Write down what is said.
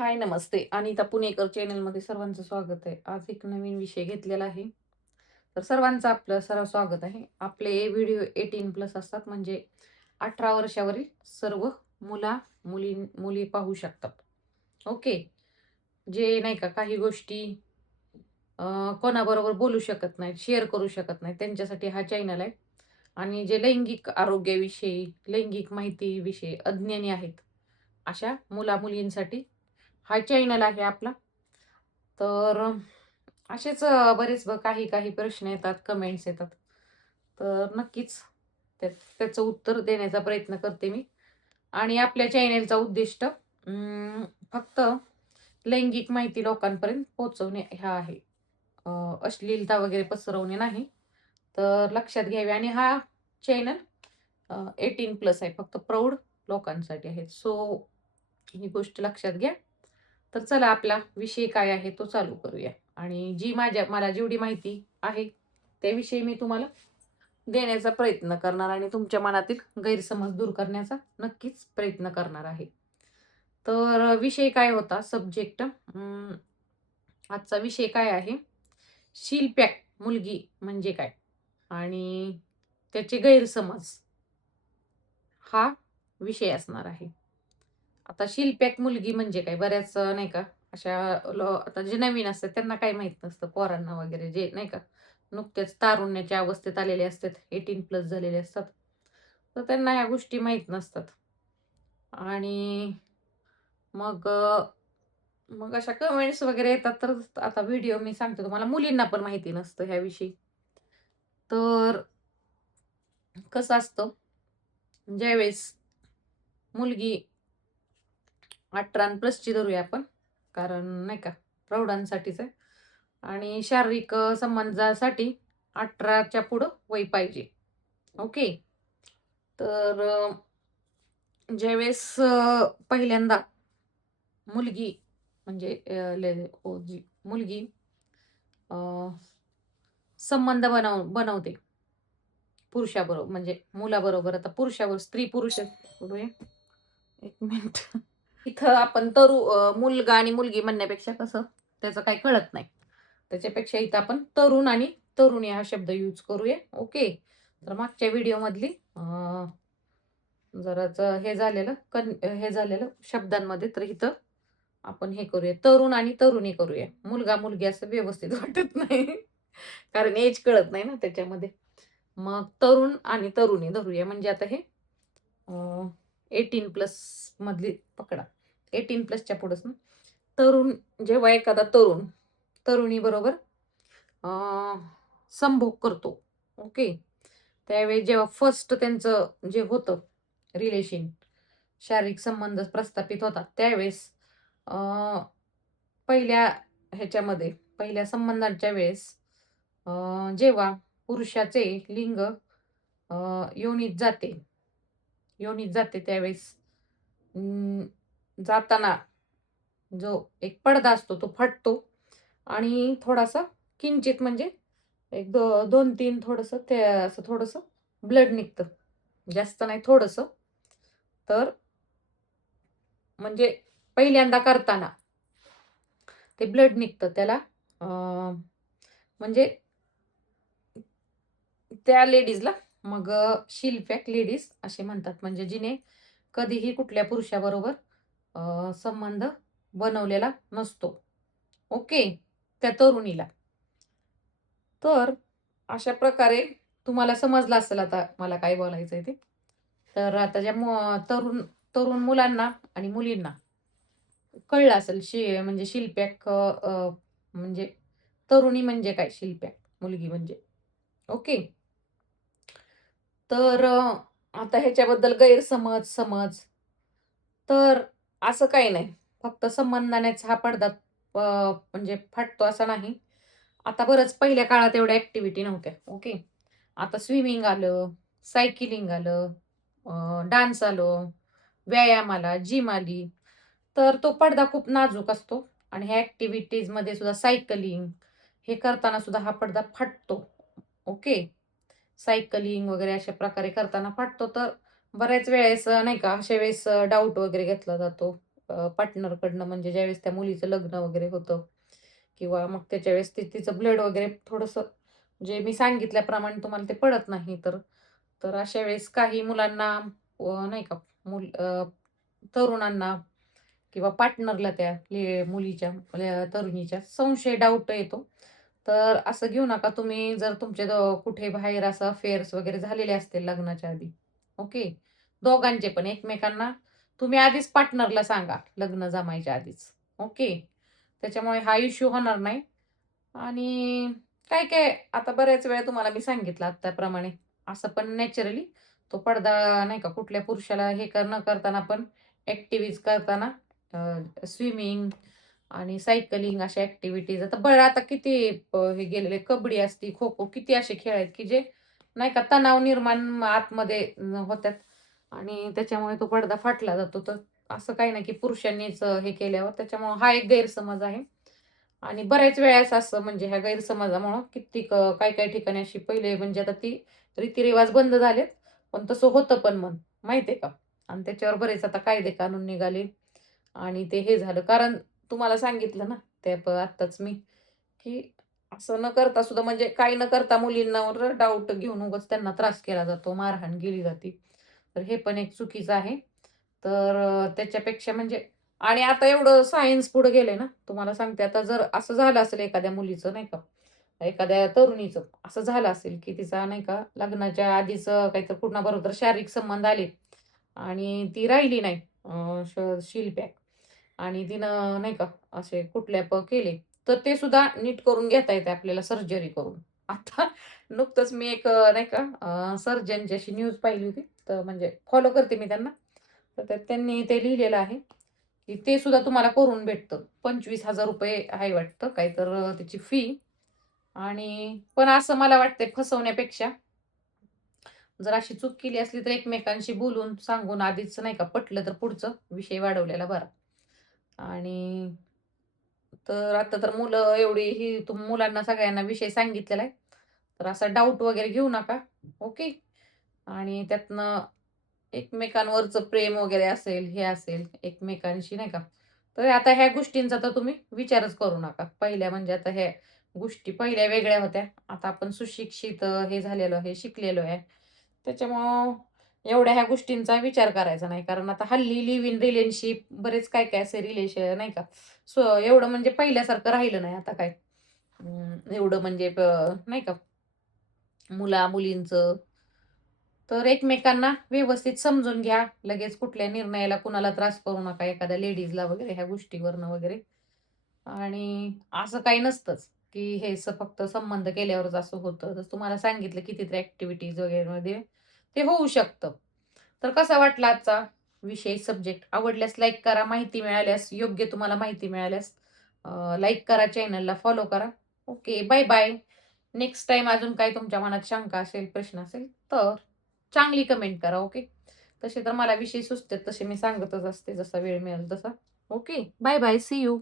हाय, नमस्ते. अनिता पुणेकर चॅनलमध्ये सर्वांचं स्वागत आहे. आज एक नवीन विषय घेतलेला आहे. तर सर्वांचं आपलं सर्व स्वागत आहे. आपले व्हिडिओ 18+ असतात, म्हणजे 18 वर्षावरील सर्व मुली पाहू शकतात. ओके. जे नाही का काही गोष्टी कोणाबरोबर बोलू शकत नाहीत, शेअर करू शकत नाहीत, त्यांच्यासाठी हा चॅनल आहे. आणि जे लैंगिक आरोग्याविषयी, लैंगिक माहितीविषयी अज्ञानी आहेत, अशा मुला-मुलींसाठी हा चॅनल आहे आपला. तर असेच बरेच काही काही प्रश्न येतात, कमेंट्स येतात. तर नक्कीच त्याचं उत्तर देण्याचा प्रयत्न करते मी. आणि आपल्या चॅनेलचा उद्दिष्ट फक्त लैंगिक माहिती लोकांपर्यंत पोहोचवणे हा आहे. अ, अश्लीलता वगैरे पसरवणे नाही. तर लक्षात घ्यावे. आणि हा चॅनल 18+ आहे. फक्त प्रौढ लोकांसाठी आहे. सो ही गोष्ट लक्षात घ्या. तर चला, आपला विषय काय आहे तो चालू करूया. आणि मला जेवढी माहिती आहे त्याविषयी मी तुम्हाला देण्याचा प्रयत्न करणार आणि तुमच्या मनातील गैरसमज दूर करण्याचा नक्कीच प्रयत्न करणार आहे. तर विषय काय होता, सब्जेक्ट. आजचा विषय काय आहे? शीलपॅक मुलगी म्हणजे काय? आणि त्याचे गैरसमज हा विषय असणार आहे. आता शीलपॅक मुलगी म्हणजे काय? बऱ्याच नाही का अशा आता जे नवीन असतात त्यांना काही माहित नसतं. पोरांना वगैरे जे नाही का नुकतेच तारुण्याच्या अवस्थेत आलेले असतात, 18+ झालेले असतात. तर त्यांना ह्या गोष्टी माहीत नसतात. आणि मग मग अशा कमेंट्स वगैरे येतात. तर आता व्हिडिओ मी सांगते तुम्हाला, मुलींना पण माहिती नसतं ह्याविषयी. तर कसं असतं, ज्यावेळेस मुलगी 18+ची धरूया आपण, कारण नाही का प्रौढांसाठीच आहे. आणि शारीरिक संबंधासाठी 18च्या पुढं वय पाहिजे. ओके. तर ज्यावेळेस पहिल्यांदा मुलगी म्हणजे मुलगी अ, संबंध बनवते पुरुषाबरोबर, म्हणजे मुलाबरोबर. आता पुरुषावर, स्त्री पुरुष बोलूया. एक मिनिट. इथं आपण मुलगा आणि मुलगी म्हणण्यापेक्षा कसं त्याचं काही कळत नाही. त्याच्यापेक्षा इथं आपण तरुण आणि तरुणी हा शब्द यूज करूया. ओके. तर मागच्या व्हिडिओमधली जराच हे झालेलं शब्दांमध्ये, तर इथं आपण हे करूया, तरुण आणि तरुणी करूया. मुलगा मुलगी असं व्यवस्थित वाटत नाही. कारण एज कळत नाही ना त्याच्यामध्ये. मग तरुण आणि तरुणी धरूया, म्हणजे आता हे 18+ मधली पकडा. 18+च्या पुढंच ना. तरुण, जेव्हा एखादा तरुणी बरोबर अ, संभोग करतो. ओके. त्यावेळी जेव्हा फर्स्ट त्यांचं जे होतं रिलेशन, शारीरिक संबंध प्रस्थापित होतात, त्यावेळेस अ, पहिल्या ह्याच्यामध्ये, पहिल्या संबंधांच्या वेळेस अ, जेव्हा पुरुषाचे लिंग योनीत जाते, त्यावेळेस अं, जाताना जो एक पडदा असतो तो फाटतो. आणि थोडासा किंचित, म्हणजे एक 2-3 थोडंसं ते असं थोडंसं ब्लड निघतं. जास्त नाही, थोडंसं. तर म्हणजे पहिल्यांदा करताना ते ब्लड निघतं त्याला. म्हणजे त्या लेडीजला मग शीलपॅक लेडीज असे म्हणतात. म्हणजे जिने कधीही कुठल्या पुरुषाबरोबर संबंध बनवलेला नसतो. ओके. त्या तरुणीला. तर अशा प्रकारे तुम्हाला समजलं असेल आता मला काय बोलायचंय ते. तर आता ज्या तरुण तरुण मुलांना आणि मुलींना कळलं असेल, म्हणजे शिल्पॅक म्हणजे तरुणी म्हणजे काय, शिल्पॅक मुलगी म्हणजे. ओके. तर आता ह्याच्याबद्दल गैरसमज, तर असं काही नाही. फक्त संबंधानेच हा पडदा म्हणजे फाटतो असं नाही. आता बरंच पहिल्या काळात एवढ्या ॲक्टिव्हिटी नव्हत्या. ओके. आता स्विमिंग आलं, सायकलिंग आलं, डान्स आलं, व्यायाम आला, जिम आली. तर तो पडदा खूप नाजूक असतो. आणि ह्या ॲक्टिव्हिटीजमध्ये सुद्धा सायकलिंग हे करताना सुद्धा हा पडदा फाटतो. ओके. सायकलिंग वगैरे अशा प्रकारे करताना फाटतो. तर बऱ्याच वेळेस नाही का अशा वेळेस डाऊट वगैरे घेतला जातो. पार्टनरकडनं, म्हणजे ज्यावेळेस त्या मुलीचं लग्न वगैरे होतं किंवा मग त्याच्या वेळेस तिचं ब्लड वगैरे थोडंसं जे मी सांगितल्याप्रमाणे तुम्हाला ते पडत नाही, तर तर अशा वेळेस काही मुलांना नाही का तरुणांना किंवा पार्टनरला त्या मुलीच्या तरुणीच्या संशय, डाऊट येतो. तर असं घेऊ नका तुम्ही. जर तुमचे कुठे बाहेर असं अफेअर्स वगैरे झालेले असतील लग्नाच्या आधी, ओके. दोघांचे पण एकमेकांना तुम्ही आधीच पार्टनरला सांगा लग्न जमायच्या आधीच. ओके. त्याच्यामुळे हा इश्यू होणार नाही. आणि काय-काय आता बऱ्याच वेळा तुम्हाला मी सांगितलं आत्ताप्रमाणे असं पण नॅचरली तो पडदा नाही का कुठल्या पुरुषाला हे न करताना पण ॲक्टिव्हिटीज करताना स्विमिंग आणि सायकलिंग अशा ॲक्टिव्हिटीज आता बरं आता किती हे गेलेले कबड्डी असती, खो-खो किती असे खेळ आहेत, की जे नाही का तणाव निर्माण आतमध्ये होतात आणि त्याच्यामुळे तो पडदा फाटला जातो. तर असं काही नाही, की पुरुषांनीच हे केल्यावर त्याच्यामुळं हा एक गैरसमज आहे. आणि बऱ्याच वेळेस असं म्हणजे ह्या गैरसमजामुळं कित्येक काही-काही ठिकाणी अशी पहिले म्हणजे आता ती रीतिरिवाज बंद झालेत, पण तसं होतं पण मग माहिती का? आणि त्याच्यावर बरेच आता कायदे कानून निघाले आणि ते हे झालं. कारण तुम्हाला सांगितलं ना, ते आत्ताच मी, की असं न करता सुद्धा म्हणजे काही न करता मुलींवर डाऊट घेऊन उगाच त्यांना त्रास केला जातो, मारहाण केली जाते. तर हे पण एक चुकीचं आहे. तर त्याच्यापेक्षा म्हणजे आणि आता एवढं सायन्स पुढे गेलंय ना, तुम्हाला सांगते आता जर असं झालं असेल एखाद्या मुलीचं नाही का, एखाद्या तरुणीचं असं झालं असेल, की तिचा नाही का लग्नाच्या आधीच काहीतरी कुणाबरोबर शारीरिक संबंध आले आणि ती राहिली नाही शील पॅक आणि तिनं नाही का असे कुठल्या केले, तर ते सुद्धा नीट करून घेता येते आपल्याला सर्जरी करून. आता नुकतंच मी एक नाही का सर्जनची अशी न्यूज पाहिली होती. तर म्हणजे फॉलो करते मी त्यांना. तर त्यात त्यांनी ते लिहिलेलं आहे, की ते सुद्धा तुम्हाला करून भेटतं. ₹25,000 आहे वाटतं काही तर त्याची फी. आणि पण असं मला वाटतंय फसवण्यापेक्षा जर अशी चूक केली असली तर एकमेकांशी बोलून, सांगून आधीच नाही का पटलं तर पुढचं विषय वाढवलेला बरा. आणि तर आता तर मुलं एवढी ही मुलांना सगळ्यांना विषय सांगितलेला आहे. तर असा डाऊट वगैरे घेऊ नका. ओके. आणि त्यातनं एकमेकांवरचं प्रेम वगैरे असेल, हे असेल एकमेकांशी नाही का. तर आता ह्या गोष्टींचा तर तुम्ही विचारच करू नका. पहिल्या म्हणजे आता ह्या गोष्टी पहिल्या वेगळ्या होत्या. आता आपण सुशिक्षित हे झालेलो आहे, शिकलेलो आहे. त्याच्यामुळं एवढ्या ह्या गोष्टींचा विचार करायचा नाही. कारण आता हल्ली लिव्ह इन रिलेशनशिप बरेच काय-काय असे रिलेशन नाही का. एवढं म्हणजे पहिल्यासारखं राहिलं नाही आता काय. एवढं म्हणजे नाही का मुला-मुलींचं. तर एकमेकांना व्यवस्थित समजून घ्या. लगेच कुठल्या निर्णयाला कुणाला त्रास करू नका, एखाद्या लेडीजला वगैरे ह्या गोष्टीवरनं वगैरे. आणि असं काही नसतंच, की हे फक्त संबंध केल्यावरच असं होतं. जसं तुम्हाला सांगितलं कितीतरी ॲक्टिव्हिटीज वगैरेमध्ये ते होऊ शकतं. तर कसा वाटला आजचा विषय, सब्जेक्ट? आवडल्यास लाईक करा. माहिती मिळाल्यास, योग्य तुम्हाला माहिती मिळाल्यास लाईक करा, चॅनलला फॉलो करा. Okay. Bye bye. Next time अजून काही तुमच्या मनात शंका असेल, प्रश्न असेल तर चांगली कमेंट करा. ओके. तसे तर मला विषय सुचतात तसे मी सांगतच असते जसा वेळ मिळेल तसा. Okay. Bye bye. See you.